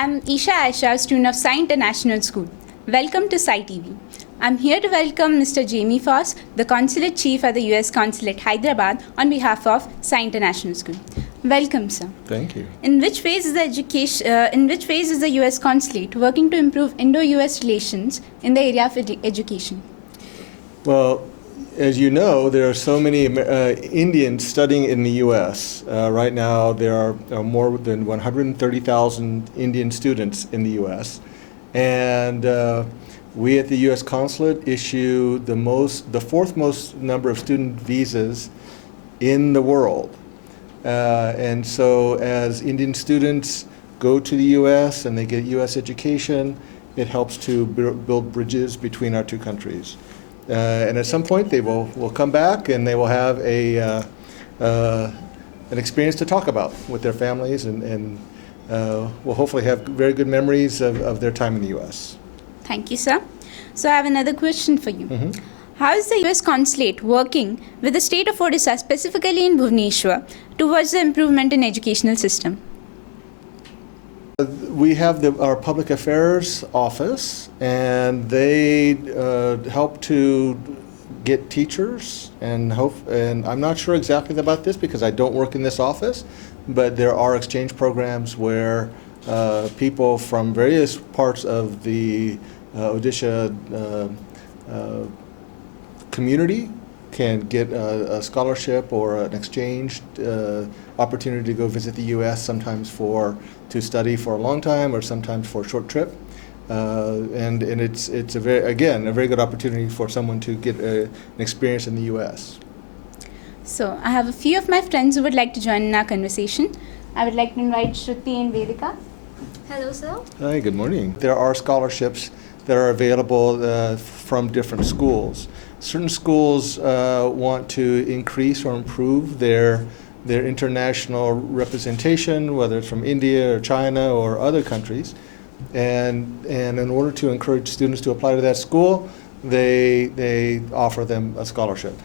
I'm Isha Aisha, student of SAI International School. Welcome to SAI TV. I'm here to welcome Mr. Jamie Fouss, the Consulate Chief at the U.S. Consulate Hyderabad, on behalf of SAI International School. Welcome, sir. Thank you. In which phase is the U.S. Consulate working to improve Indo-U.S. relations in the area of education? Well, as you know, there are so many Indians studying in the U.S. Right now, there are more than 130,000 Indian students in the U.S. And we at the U.S. Consulate issue the fourth most number of student visas in the world. And so as Indian students go to the U.S. and they get U.S. education, it helps to build bridges between our two countries. And at some point they will come back and they will have an experience to talk about with their families and will hopefully have very good memories of their time in the U.S. Thank you, sir. So I have another question for you. Mm-hmm. How is the U.S. Consulate working with the state of Odisha, specifically in Bhubaneswar, towards the improvement in educational system? We have our public affairs office, and they help to get teachers and I'm not sure exactly about this because I don't work in this office, but there are exchange programs where people from various parts of the Odisha community can get a scholarship or an exchange opportunity to go visit the U.S. sometimes to study for a long time or sometimes for a short trip. And it's a very good opportunity for someone to get an experience in the U.S. So I have a few of my friends who would like to join in our conversation. I would like to invite Shruti and Vedika. Hello, sir. Hi, good morning. There are scholarships that are available from different schools. Certain schools want to increase or improve their international representation, whether it's from India or China or other countries. And in order to encourage students to apply to that school, they offer them a scholarship.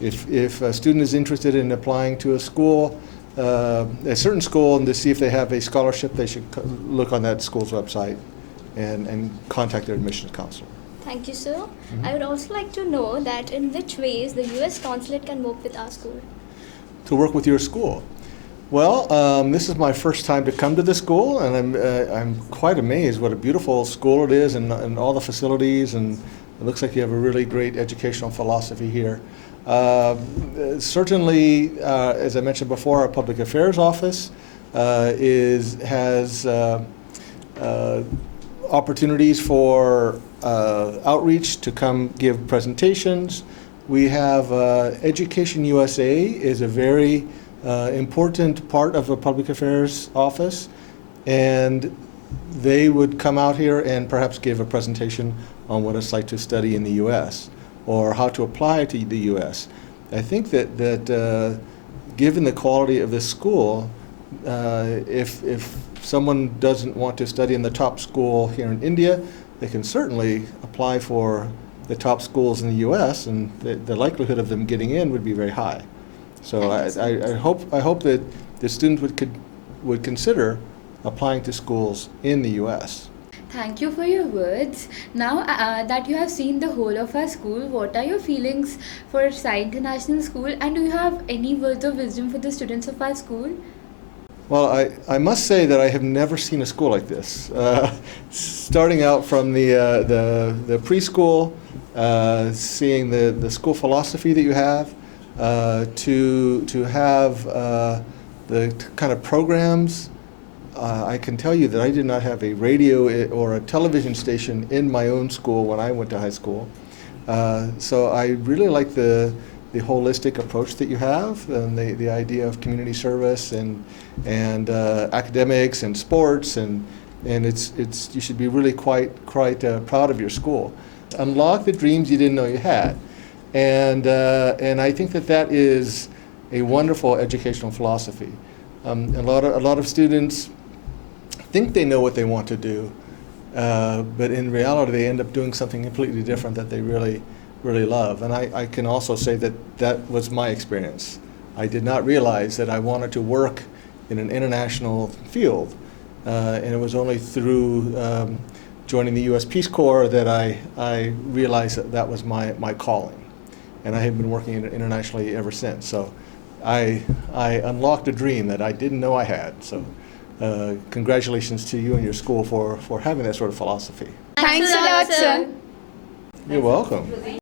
If a student is interested in applying to a school, a certain school, and to see if they have a scholarship, they should look on that school's website and contact their admissions counselor. Thank you, sir. Mm-hmm. I would also like to know that in which ways the U.S. Consulate can work with our school. To work with your school? Well, this is my first time to come to the school, and I'm quite amazed what a beautiful school it is and all the facilities, and it looks like you have a really great educational philosophy here. Certainly, as I mentioned before, our public affairs office has opportunities for outreach to come give presentations. We have Education USA is a very important part of the public affairs office, and they would come out here and perhaps give a presentation on what it's like to study in the U.S. or how to apply to the U.S. I think that given the quality of this school, if someone doesn't want to study in the top school here in India, they can certainly apply for the top schools in the U.S. and the likelihood of them getting in would be very high. So I hope that the students would consider applying to schools in the U.S. Thank you for your words. Now that you have seen the whole of our school, what are your feelings for SAI International School, and do you have any words of wisdom for the students of our school? Well, I must say that I have never seen a school like this. Starting out from the preschool, seeing the school philosophy that you have, to have the kind of programs. I can tell you that I did not have a radio or a television station in my own school when I went to high school. So I really like the holistic approach that you have, and the idea of community service and academics and sports, and you should be really quite proud of your school. Unlock the dreams you didn't know you had, and I think that is a wonderful educational philosophy. A lot of students think they know what they want to do, but in reality they end up doing something completely different that they really love. And I can also say that was my experience. I did not realize that I wanted to work in an international field And it was only through joining the U.S. Peace Corps that I realized that that was my calling. And I have been working internationally ever since. So I unlocked a dream that I didn't know I had. So congratulations to you and your school for having that sort of philosophy. Thanks a lot, sir. You're welcome.